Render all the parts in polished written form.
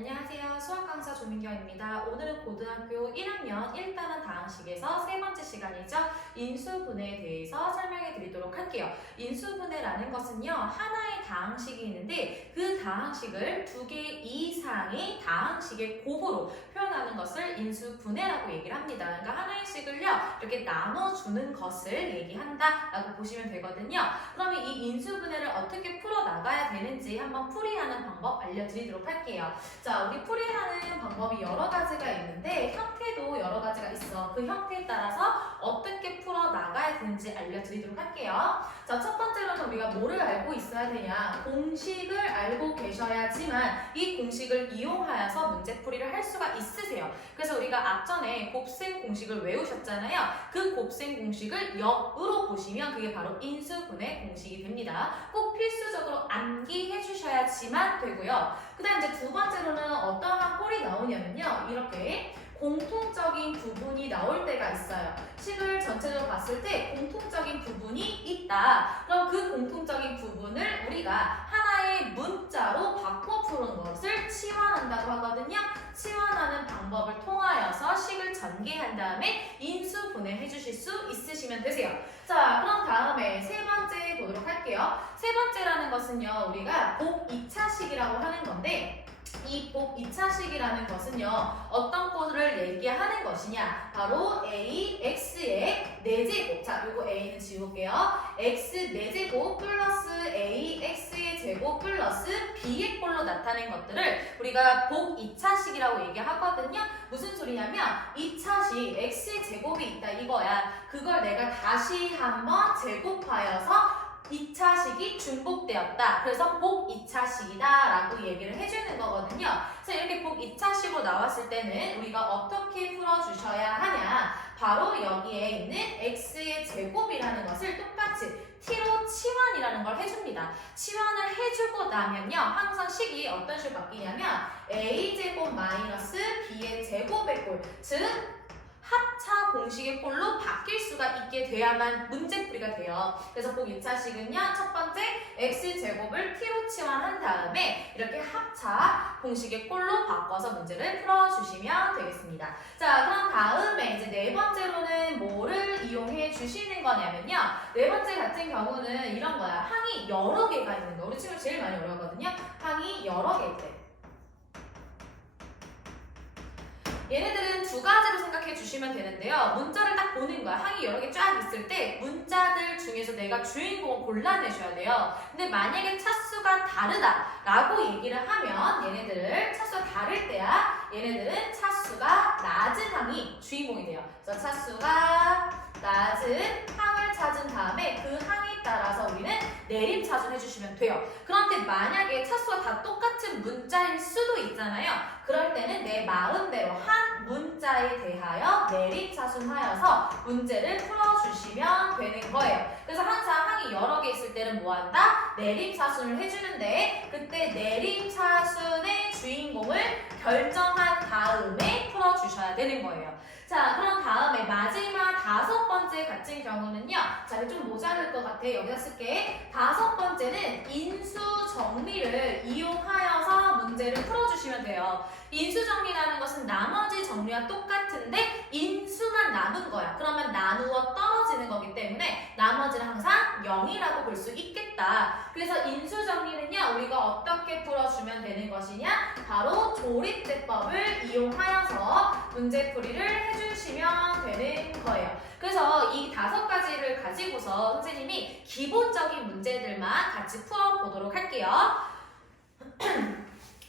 안녕하세요. 수학 강사 조민경입니다. 오늘은 고등학교 1학년 1단원 다항식에서 세 번째 시간이죠. 인수분해에 대해서 설명해 드리도록 할게요. 인수분해라는 것은요, 하나의 다항식이 있는데 그 다항식을 두 개 이상의 다항식의 곱으로 표현하는 것을 인수분해라고 얘기를 합니다. 그러니까 하나의 식을요, 이렇게 나눠주는 것을 얘기한다라고 보시면 되거든요. 그러면 이 인수분해를 어떻게 풀어나가야 되는지 한번 풀이하는 방법 알려드리도록 할게요. 자, 우리 풀이하는 방법이 여러 가지가 있는데 형태도 여러 가지가 있어. 그 형태에 따라서 어떻게 풀어나가야 되는지 알려드리도록 할게요. 자, 첫 번째로는 우리가 뭐를 알고 있어야 되냐? 공식을 알고 계셔야지만 이 공식을 이용하여서 문제풀이를 할 수가 있으세요. 그래서 우리가 앞전에 곱셈 공식을 외우셨잖아요. 그 곱셈 공식을 역으로 보시면 그게 바로 인수분해 공식이 됩니다. 꼭 필수적으로 암기해 주셔야지만 되고요. 그 다음 이제 두 번째로는 어떠한 꼴이 나오냐면요. 이렇게 공통적인 부분이 나올 때가 있어요. 식을 전체적으로 봤을 때 공통적인 부분이 있다. 그럼 그 공통적인 부분을 우리가 하나의 문자로 바꿔 푸는 것을 치환한다고 하거든요. 치환하는 방법을 통하여서 식을 전개한 다음에 인수분해 해주실 수 있으시면 되세요. 자, 그럼 다음에 세 번째 보도록 할게요. 세 번째라는 것은요, 우리가 곱 2차식이라고 하는 건데 이 곱 2차식이라는 것은요, 어떤 꼴을 얘기하는 것이냐? 바로 a, x의 4제곱. 자, 요거 a는 지울게요. x 4제곱 플러스 a, x의 제곱 플러스 b의 꼴로 나타낸 것들을 우리가 곱 2차식이라고 얘기하거든요. 무슨 소리냐면 2차식 x의 제곱이 있다 이거야. 그걸 내가 다시 한번 제곱하여서 2차식이 중복되었다. 그래서 곱 2차식이다 라고 얘기를 해주는 거거든요. 그래서 이렇게 곱 2차식으로 나왔을 때는 우리가 어떻게 풀어주셔야 하냐? 바로 여기에 있는 x의 제곱이라는 것을 똑같이 t로 치환이라는 걸 해줍니다. 치환을 해주고 나면요, 항상 식이 어떤 식으로 바뀌냐면 a제곱 마이너스 b의 제곱의 꼴, 즉 합차 공식의 꼴로 바뀔 수가 있게 돼야만 문제풀이가 돼요. 그래서 곱 2차식은요, 첫 번째 x제곱을 t로 치환한 다음에 이렇게 합차 공식의 꼴로 바꿔서 문제를 풀어주시면 되겠습니다. 자, 그럼 다음에 이제 네 번째로는 뭐를 이용해 주시는 거냐면요, 네 번째 같은 경우는 이런 거야. 항이 여러 개가 있는 거. 우리 친구 제일 많이 어려워하거든요. 항이 여러 개일 때. 얘네들은 두 가지로 생각해 주시면 되는데요. 문자를 딱 보는 거야. 항이 여러 개 쫙 있을 때 문자들 중에서 내가 주인공을 골라내셔야 돼요. 근데 만약에 차수가 다르다라고 얘기를 하면 얘네들을 차수가 다를 때야 얘네들은 차수가 낮은 항이 주인공이 돼요. 그래서 차수가 낮은 항을 찾은 다음에 그 항에 따라서 우리는 내림차순 해주시면 돼요. 그런데 만약에 차수가 다 똑같은 문자일 수도 있잖아요. 그럴 때는 내 마음대로 한 문자에 대하여 내림차순하여서 문제를 풀어주시면 되는 거예요. 그래서 항상 항이 여러 개 있을 때는 뭐한다? 내림차순을 해주는데 그때 내림차순의 주인공을 결정한 다음에 풀어주셔야 되는 거예요. 자, 그럼 다음에 마지막 다섯 번째 같은 경우는요. 자, 이거 좀 모자랄 것 같아. 여기다 쓸게. 다섯 번째는 인수 정리를 이용하여서 문제를 풀어주시면 돼요. 인수 정리라는 것은 나머지 정리와 똑같은데 인수만 남은 거야. 그러면 나누어 떨어지는 거기 때문에 나머지는 항상 0이라고 볼 수 있겠다. 그래서 인수 정리는요, 우리가 어떻게 풀어주면 되는 것이냐? 바로 조립대법을 이용하여서 문제풀이를 해주시면 되는 거예요. 그래서 이 다섯 가지를 가지고서 선생님이 기본적인 문제들만 같이 풀어보도록 할게요.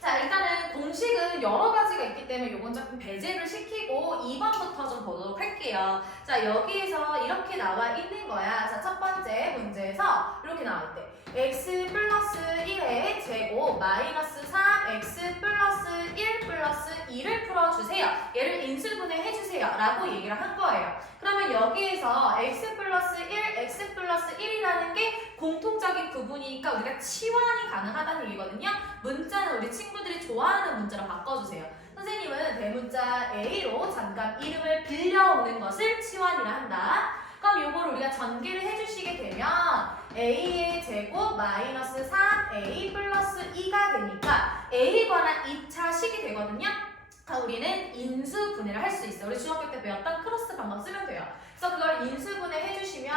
자, 일단은 공식은 여러 가지가 있기 때문에 요건 조금 배제를 시키고 2번부터 좀 보도록 할게요. 자, 여기에서 이렇게 나와 있는 거야. 자, 첫 번째 문제에서 이렇게 나와 있대. x 플러스 1의 제곱 마이너스 3x 플러스 1 플러스 2를 풀어주세요. 얘를 인수분해 해주세요. 라고 얘기를 한 거예요. 그러면 여기에서 x 플러스 1, x 플러스 1이라는 게 공통적인 부분이니까 우리가 치환이 가능하다는 얘기거든요. 문자는 우리 친구들이 좋아하는 문자로 바꿔주세요. 선생님은 대문자 A로 잠깐 이름을 빌려오는 것을 치환이라 한다. 그럼 요거를 우리가 전개를 해주시게 되면 A의 제곱 마이너스 3A 플러스 2가 되니까 A에 관한 2차식이 되거든요. 우리는 인수분해를 할 수 있어요. 우리 중학교 때 배웠던 크로스 방법 쓰면 돼요. 그래서 그걸 인수분해 해주시면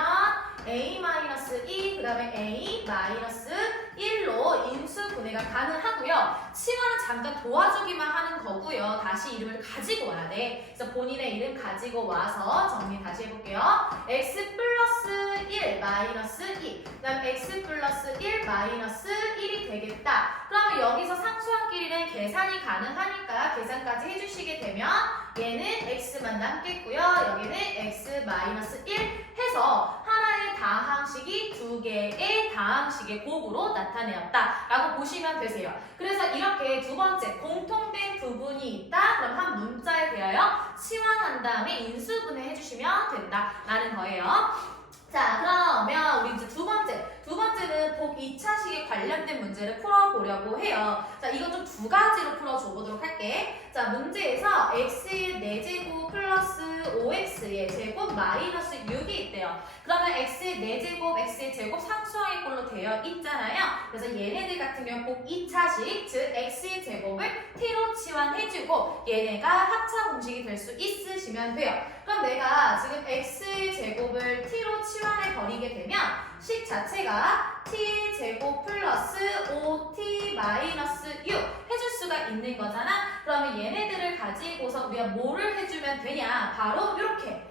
a-2 그 다음에 a-1로 인수분해가 가능하고요. 치환은 잠깐 도와주기만 하는 거고요. 다시 이름을 가지고 와야 돼. 그래서 본인의 이름 가지고 와서 정리 다시 해볼게요. x 플러스 1 마이너스 2 그 다음 x 플러스 1 마이너스 1이 되겠다. 그러면 여기서 상수항끼리는 계산이 가능하니까 계산까지 해주시게 되면 얘는 x만 남겠고요. 여기는 x 마이너스 1 해서 하나의 다항식이 두 개의 다항식의 곱으로 나타내었다 라고 보시면 되세요. 그래서 이렇게 두 번째 공통된 부분이 있다. 그럼 한 문자에 대하여 치환한 다음에 인수분해 해주시면 된다라는 거예요. 자, 그러면 우리 이제 두 번째는 복 2차식에 관련된 문제를 풀어보려고 해요. 자, 이거 좀 두 가지로 풀어줘 보도록 할게. 자, 문제에서 x의 4제곱 플러스 5x의 제곱 마이너스 6이 있대요. 그러면 x의 4제곱, x의 제곱 상수항의 꼴로 되어 있잖아요. 그래서 얘네들 같은 경우 복 2차식, 즉 x의 제곱을 t로 치환해주고 얘네가 합차 공식이 될 수 있으시면 돼요. 그럼 내가 지금 x의 제곱을 t로 치환해 버리게 되면 식 자체가 t의 제곱 플러스 5t 마이너스 6 해줄 수가 있는 거잖아. 그러면 얘네들을 가지고서 우리가 뭐를 해주면 되냐? 바로 이렇게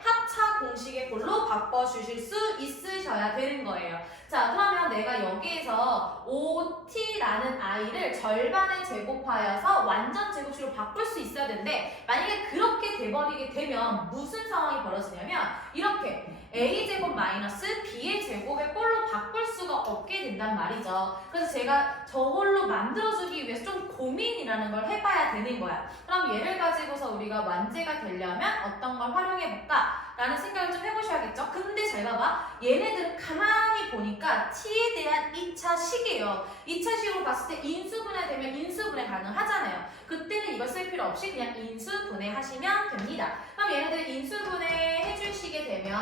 합차 공식의 꼴로 바꿔주실 수 있으셔야 되는 거예요. 자, 그러면 내가 여기에서 5t라는 i를 절반에 제곱하여서 완전 제곱식으로 바꿀 수 있어야 되는데 만약에 그렇게 돼버리게 되면 무슨 상황이 벌어지냐면 이렇게 a제곱 마이너스 b의 제곱의 꼴로 바꿀 수가 없게 된단 말이죠. 그래서 제가 저걸로 만들어주기 위해서 좀 고민이라는 걸 해봐야 되는 거야. 그럼 얘를 가지고서 우리가 완제가 되려면 어떤 걸 활용해볼까? 라는 생각을 좀 해보셔야겠죠? 근데 잘 봐봐. 얘네들은 가만히 보니까 t에 대한 2차 식이에요. 2차 식으로 봤을 때 인수분해 되면 인수분해 가능하잖아요. 그때는 이걸 쓸 필요 없이 그냥 인수분해 하시면 됩니다. 그럼 얘네들 인수분해 해주시게 되면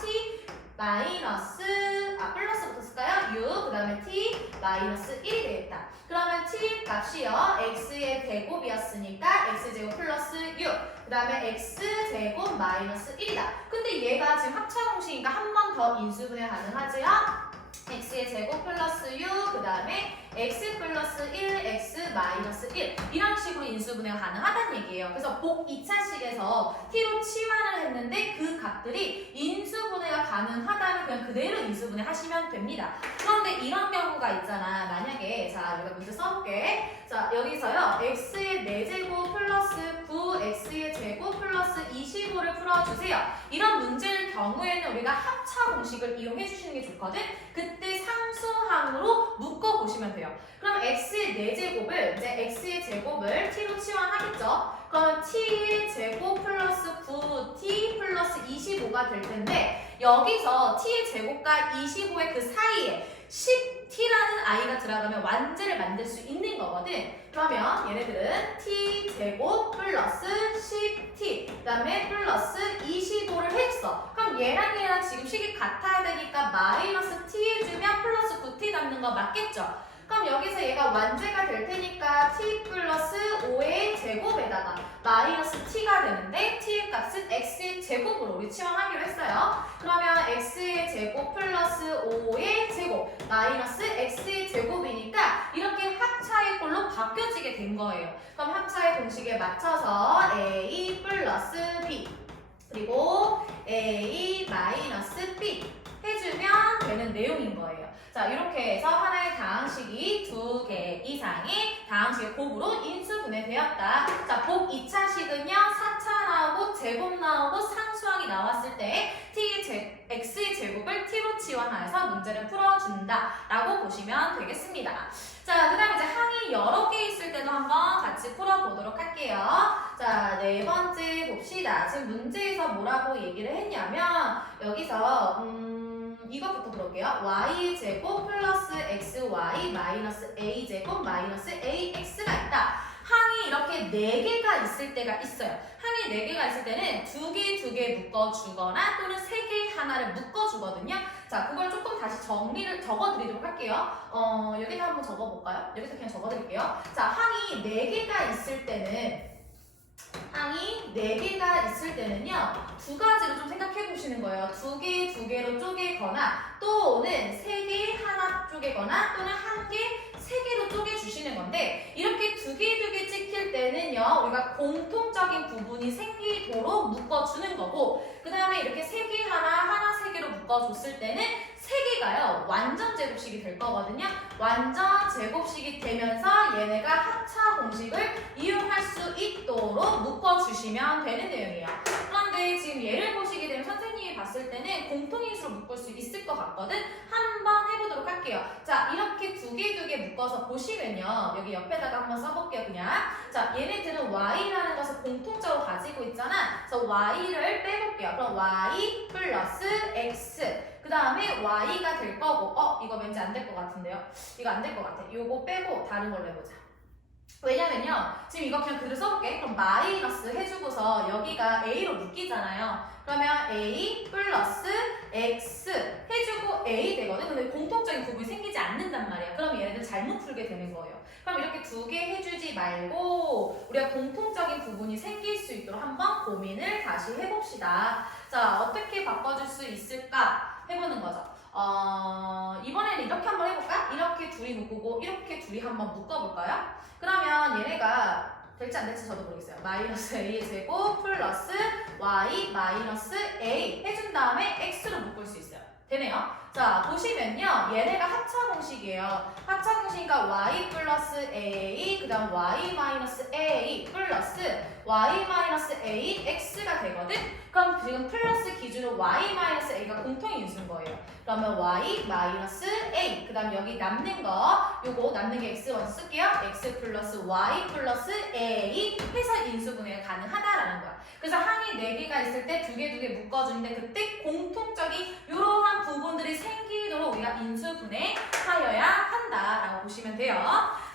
t 마이너스 플러스부터 쓸까요? 6, 그 다음에 t 마이너스 1이 되겠다. 그러면 t 값이요 x의 제곱이었으니까 x제곱 플러스 6, 그 다음에 x제곱 마이너스 1이다. 근데 얘가 지금 합차 공식이니까 한 번 더 인수분해 가능하지요? x의 제곱 플러스 6, 그 다음에 x 플러스 1, x 마이너스 1 이런 식으로 인수분해가 가능하다는 얘기예요. 그래서 복 2차식에서 t로 치환을 했는데 그 값들이 인수분해가 가능하다면 그냥 그대로 인수분해 하시면 됩니다. 그런데 이런 경우가 있잖아. 만약에 자 우리가 문제 써볼게. 자 여기서요 x의 4제곱 플러스 9 x의 제곱 플러스 25를 풀어주세요. 이런 문제의 경우에는 우리가 합차 공식을 이용해 주시는 게 좋거든. 그때 상수항으로 묶어보시면 돼요. 그럼 x의 4제곱을 이제 x의 제곱을 t로 치환하겠죠. 그럼 t의 제곱 플러스 9t 플러스 25가 될 텐데 여기서 t의 제곱과 25의 그 사이에 10t라는 i가 들어가면 완제를 만들 수 있는 거거든. 그러면 얘네들은 t제곱 플러스 10t 그 다음에 플러스 25를 했어. 그럼 얘랑 지금 식이 같아야 되니까 마이너스 t 해주면 플러스 9t 남는 거 맞겠죠? 그럼 여기서 얘가 완제가 될 테니까 t 플러스 5의 제곱에다가 마이너스 t가 되는데 t의 값은 x의 제곱으로 우리 치환하기로 했어요. 그러면 x의 제곱 플러스 5의 제곱 마이너스 x의 제곱이니까 이렇게 합차의 꼴로 바뀌어지게 된 거예요. 그럼 합차의 공식에 맞춰서 a 플러스 b 그리고 a 마이너스 b 해주면 되는 내용인 거예요. 자, 이렇게 해서 하나의 다항식이 2개 이상의 다항식의 곱으로 인수분해되었다. 자, 복 2차식은요. 4차 나오고 제곱 나오고 상수항이 나왔을 때 x의 제곱을 t로 치환해서 문제를 풀어준다 라고 보시면 되겠습니다. 자, 그 다음에 이제 항이 여러 개 있을 때도 한번 같이 풀어보도록 할게요. 자, 네 번째 봅시다. 지금 문제에서 뭐라고 얘기를 했냐면 여기서 이것부터 볼게요. y제곱 플러스 xy 마이너스 a제곱 마이너스 ax가 있다. 항이 이렇게 이렇게 4개가 있을 때가 있어요. 항이 4개가 있을 때는 2개 묶어주거나 또는 3개 하나를 묶어주거든요. 자, 그걸 조금 다시 적어드리도록 할게요. 여기다 한번 적어볼까요? 여기서 그냥 적어드릴게요. 자, 항이 4개가 있을 때는 두 가지로 좀 생각해 보시는 거예요. 2개로 쪼개거나 또는 3개 하나 쪼개거나 또는 1개 3개로 쪼개주시는 건데 이렇게 2개 찍힐 때는요 우리가 공통적인 부분이 생기도록 묶어주는 거고 그 다음에 이렇게 3개 하나 3개로 묶어줬을 때는 3개가요 완전 제곱식이 될 거거든요. 완전 제곱식이 되면서 얘네가 합차 공식을 이용할 수 있도록 묶어주시면 되는 내용이에요. 그런데 지금 얘를 보시게 되면 선생님이 봤을 때는 공통인수로 묶을 수 있을 것 같거든. 한번 해보도록 할게요. 자, 이렇게 2개 묶어서 보시면요. 여기 옆에다가 한번 써볼게요, 그냥. 자, 얘네들은 y라는 것을 공통적으로 가지고 있잖아. 그래서 y를 빼볼게요. 그럼 y 플러스 x. 그 다음에 y가 될 거고, 이거 왠지 안 될 것 같은데요? 이거 안 될 것 같아. 요거 빼고 다른 걸로 해보자. 왜냐면요. 지금 이거 그냥 글을 써볼게. 그럼 마이너스 해주고서 여기가 a로 묶이잖아요. 그러면 a 플러스 x 해주고 a 되거든. 근데 공통적인 부분이 생기지 않는단 말이야. 그럼 얘네들 잘못 풀게 되는 거예요. 그럼 이렇게 2개 해주지 말고 우리가 공통적인 부분이 생길 수 있도록 한번 고민을 다시 해봅시다. 자, 어떻게 바꿔줄 수 있을까 해보는 거죠. 이번에는 이렇게 한번 해볼까? 이렇게 둘이 묶고 이렇게 둘이 한번 묶어볼까요? 그러면 얘네가 될지 안 될지 저도 모르겠어요. 마이너스 a의 제곱 플러스 y 마이너스 a 해준 다음에 x로 묶을 수 있어요. 되네요. 자, 보시면요. 얘네가 합차 공식이에요. 합차 공식이니까 y 플러스 a 그 다음 y 마이너스 a 플러스 y 마이너스 a x가 되거든? 그럼 지금 플러스 기준으로 y 마이너스 a가 공통인 인수인 거예요. 그러면 y 마이너스 a 그 다음 여기 남는 거 요거 남는 게 x 먼저 쓸게요. x 플러스 y 플러스 a 해서 인수분해가 가능하다라는 거야. 그래서 항이 4개가 있을 때 2개 묶어주는데 그때 공통적인 이러한 부분들이 생기도록 우리가 인수분해하여야 한다라고 보시면 돼요.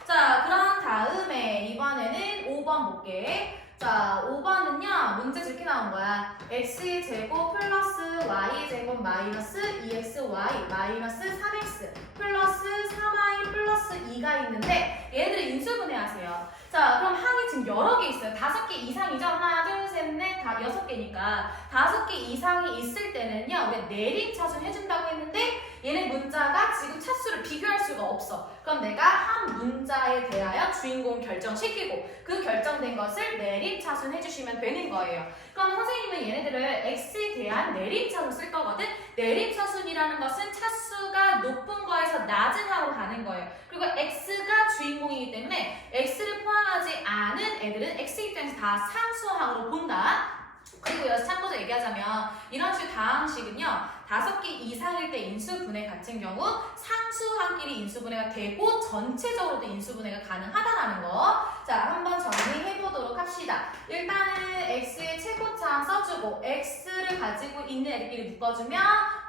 자, 그런 다음에 이번에는 5번 볼게. 자, 5번은요, 문제 이렇게 나온 거야. x의 제곱 플러스 y의 제곱 마이너스 2xy 마이너스 3x 플러스 3y 플러스 2가 있는데 얘들을 인수분해 하세요. 자, 그럼 항이 지금 여러 개 있어요. 5개 이상이죠? 하나, 둘, 셋, 넷, 다 6개니까 5개 이상이 있을 때는요, 우리가 내림차순 해준다고 했는데 얘네 문자가 지금 차수를 비교할 수가 없어. 그럼 내가 한 문자에 대하여 주인공을 결정시키고 그 결정된 것을 내림차순 해주시면 되는 거예요. 그럼 선생님은 얘네들을 x에 대한 내림차순 쓸 거거든. 내림차순이라는 것은 차수가 높은 거에서 낮은 항으로 가는 거예요. 그리고 x가 주인공이기 때문에 x를 포함하지 않은 애들은 x 입장에서 다 상수항으로 본다. 그리고 여기서 참고로 얘기하자면 이런 식의 다항식은요 5개 이상일 때 인수분해 같은 경우 상수항끼리 인수분해가 되고 전체적으로도 인수분해가 가능하다라는 거. 자, 한번 정리해보도록 합시다. 일단은 x의 최고차항 써주고 x를 가지고 있는 애들끼리 묶어주면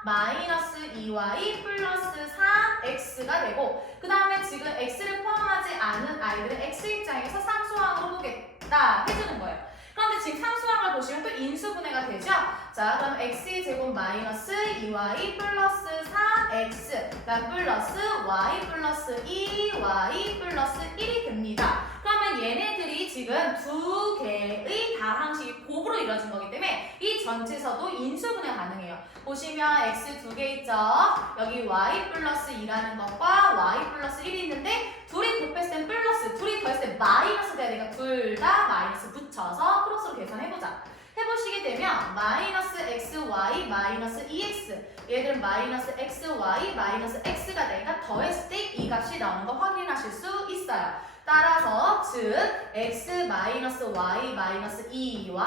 마이너스 2y 플러스 3x가 되고 그 다음에 지금 x를 포함하지 않은 아이들은 x 입장에서 상수항으로 보겠다 해주는 거예요. 그런데 지금 상수항을 보시면 또 인수분해가 되죠? 자, 그럼 x의 제곱 마이너스 2y 플러스 3x 그다음 플러스 y 플러스 2y 플러스 1이 됩니다. 그러면 얘네들이 지금 2개의 다항식이 곱으로 이루어진 거기 때문에 이 전체에서도 인수분해 가능해요. 보시면 x 2개 있죠? 여기 y 플러스 2라는 것과 y 플러스 1이 있는데 둘이 곱했을 땐 플러스, 둘이 더했을 때 마이너스 돼야 되니까 둘 다 마이너스 붙여서 크로스로 계산해보자. 해보시게 되면 마이너스 xy 마이너스 2x 얘들은 마이너스 xy 마이너스 x가 되니까 더했을 때 이 값이 나오는 거 확인하실 수 있어요. 따라서 즉 x 마이너스 y 마이너스 2와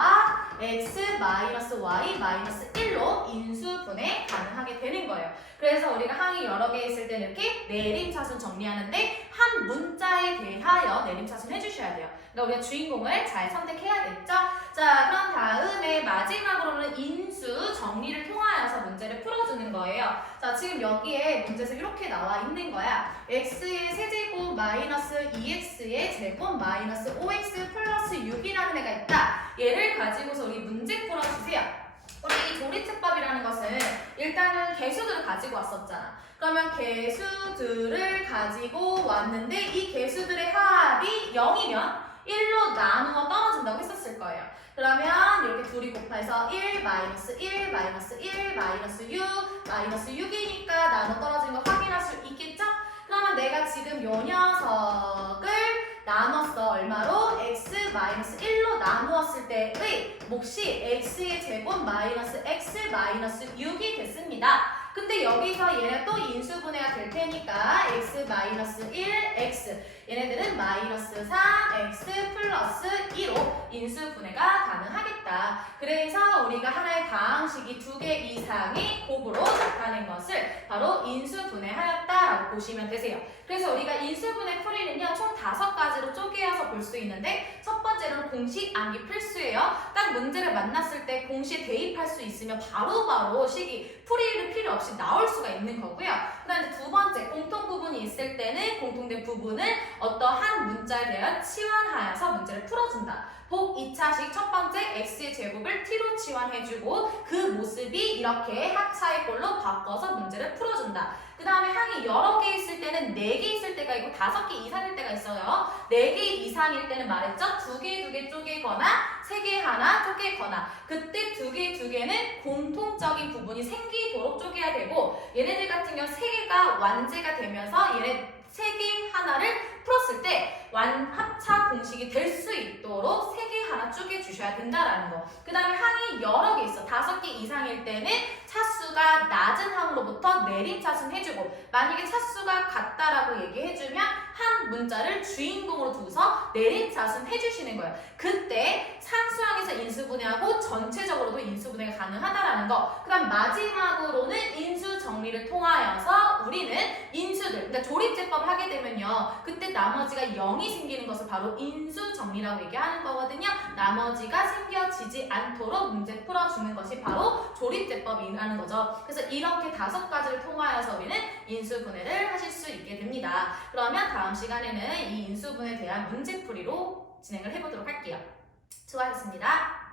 x 마이너스 y 마이너스 1로 인수분해 가능하게 되는 거예요. 그래서 우리가 항이 여러 개 있을 때는 이렇게 내림차순 정리하는데 한 문자에 대하여 내림차순 해주셔야 돼요. 그러니까 우리가 주인공을 잘 선택해야겠죠? 자, 그럼 다음에 마지막으로는 인수 정리를 통하여서 문제를 풀어주는 거예요. 자, 지금 여기에 문제에서 이렇게 나와 있는 거야. x의 세제곱 마이너스 2x의 제곱 마이너스 5x 플러스 가지고서 우리 문제 풀어주세요. 우리 이 조리제법이라는 것은 일단은 개수들을 가지고 왔었잖아. 그러면 개수들을 가지고 왔는데 이 개수들의 합이 0이면 1로 나누어 떨어진다고 했었을 거예요. 그러면 이렇게 둘이 곱해서 1, 마이너스 1, 마이너스 1, 마이너스 6, 마이너스 6이니까 나눠 떨어진 거 확인할 수 있겠죠? 그러면 내가 지금 요 녀석을 나눴어. 얼마로? x 마이너스 1로 나누었을 때의 몫이 x의 제곱 마이너스 x 마이너스 6이 됐습니다. 근데 여기서 얘네 또 인수분해가 될 테니까 x 마이너스 1, x 얘네들은 마이너스 3, x 플러스 2로 인수분해가 가능하겠다. 그래서 우리가 하나의 다항식이 2개 이상의 곱으로 나타낸 것을 바로 인수분해하였다라고 보시면 되세요. 그래서 우리가 인수분해 풀이는요 총 5가지로 쪼개어서 볼 수 있는데 첫 번째로는 공식 암기 필수예요. 딱 문제를 만났을 때 공식에 대입할 수 있으면 바로바로 식이 풀이를 필요 없이 나올 수가 있는 거고요. 그 다음에 두 번째 공통 부분이 있을 때는 공통된 부분을 어떠한 문자에 대한 치환하여서 문제를 풀어준다. 복 2차식 첫 번째 x의 제곱을 t로 치환해주고 그 모습이 이렇게 합차의 꼴로 바꿔서 문제를 풀어준다. 그 다음에 항이 여러 개 있을 때는 4개 있을 때가 있고 5개 이상일 때가 있어요. 4개 이상일 때는 말했죠? 2개 쪼개거나 3개 하나 쪼개거나 그때 2개는 공통적인 부분이 생기도록 쪼개야 되고 얘네들 같은 경우 3개가 완제가 되면서 얘네 3개 하나를 풀었을 때 합차 공식이 될 수 있도록 3개 하나 쪼개 주셔야 된다라는 거. 그 다음에 항이 여러 개 있어. 5개 이상일 때는 차수가 낮은 항으로부터 내림 차순 해주고 만약에 차수가 같다라고 얘기해주면 한 문자를 주인공으로 두서 내림 차순 해주시는 거예요. 그때 상수항에서 인수분해하고 전체적으로도 인수분해가 가능하다라는 거. 그 다음 마지막으로는 인수 정리를 통하여서 우리는 인수들, 그러니까 조립제법을 하게 되면요. 그때 나머지가 0이 생기는 것을 바로 인수 정리라고 얘기하는 거거든요. 나머지가 생겨지지 않도록 문제 풀어주는 것이 바로 조립제법이라는 거죠. 그래서 이렇게 5가지를 통하여서 우리는 인수분해를 하실 수 있게 됩니다. 그러면 다음 시간에는 이 인수분해에 대한 문제풀이로 진행을 해보도록 할게요. 수고하셨습니다.